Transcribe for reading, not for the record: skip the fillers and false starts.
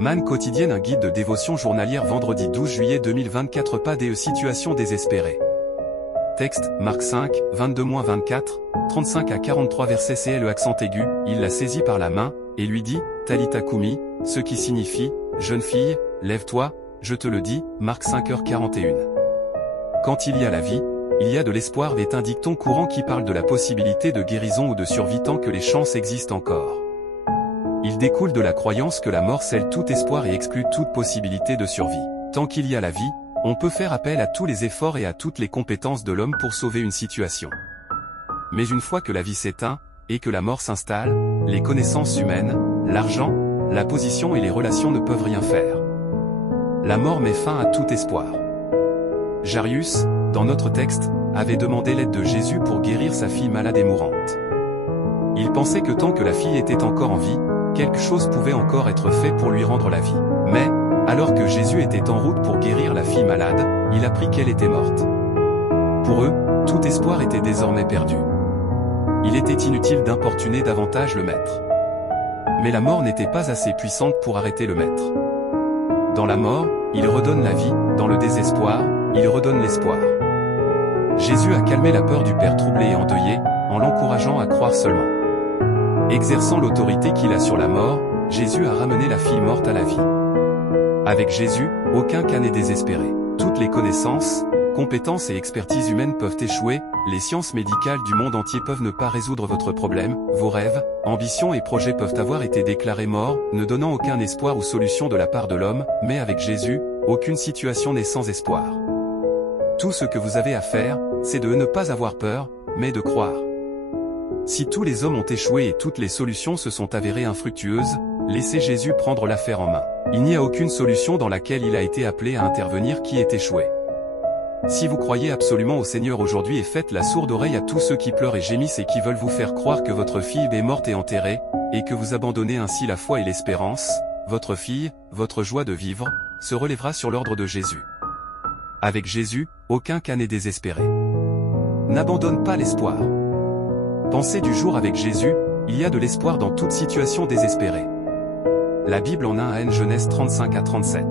Manne quotidienne, un guide de dévotion journalière vendredi 12 juillet 2024. Pas des situations désespérées. Texte, Marc 5, 22-24, 35 à 43 versets. C'est le accent aigu, il la saisit par la main, et lui dit, Talitha Koumi, ce qui signifie, jeune fille, lève-toi, je te le dis, Marc 5h41. Quand il y a la vie, il y a de l'espoir est un dicton courant qui parle de la possibilité de guérison ou de survie tant que les chances existent encore. Il découle de la croyance que la mort scelle tout espoir et exclut toute possibilité de survie. Tant qu'il y a la vie, on peut faire appel à tous les efforts et à toutes les compétences de l'homme pour sauver une situation. Mais une fois que la vie s'éteint, et que la mort s'installe, les connaissances humaines, l'argent, la position et les relations ne peuvent rien faire. La mort met fin à tout espoir. Jairus, dans notre texte, avait demandé l'aide de Jésus pour guérir sa fille malade et mourante. Il pensait que tant que la fille était encore en vie, quelque chose pouvait encore être fait pour lui rendre la vie. Mais, alors que Jésus était en route pour guérir la fille malade, il apprit qu'elle était morte. Pour eux, tout espoir était désormais perdu. Il était inutile d'importuner davantage le maître. Mais la mort n'était pas assez puissante pour arrêter le maître. Dans la mort, il redonne la vie, dans le désespoir, il redonne l'espoir. Jésus a calmé la peur du père troublé et endeuillé, en l'encourageant à croire seulement. Exerçant l'autorité qu'il a sur la mort, Jésus a ramené la fille morte à la vie. Avec Jésus, aucun cas n'est désespéré. Toutes les connaissances, compétences et expertises humaines peuvent échouer, les sciences médicales du monde entier peuvent ne pas résoudre votre problème, vos rêves, ambitions et projets peuvent avoir été déclarés morts, ne donnant aucun espoir ou solution de la part de l'homme, mais avec Jésus, aucune situation n'est sans espoir. Tout ce que vous avez à faire, c'est de ne pas avoir peur, mais de croire. Si tous les hommes ont échoué et toutes les solutions se sont avérées infructueuses, laissez Jésus prendre l'affaire en main. Il n'y a aucune solution dans laquelle il a été appelé à intervenir qui ait échoué. Si vous croyez absolument au Seigneur aujourd'hui et faites la sourde oreille à tous ceux qui pleurent et gémissent et qui veulent vous faire croire que votre fille est morte et enterrée, et que vous abandonnez ainsi la foi et l'espérance, votre fille, votre joie de vivre, se relèvera sur l'ordre de Jésus. Avec Jésus, aucun cas n'est désespéré. N'abandonne pas l'espoir. Pensez du jour avec Jésus, il y a de l'espoir dans toute situation désespérée. La Bible en 1 Genèse 35 à 37.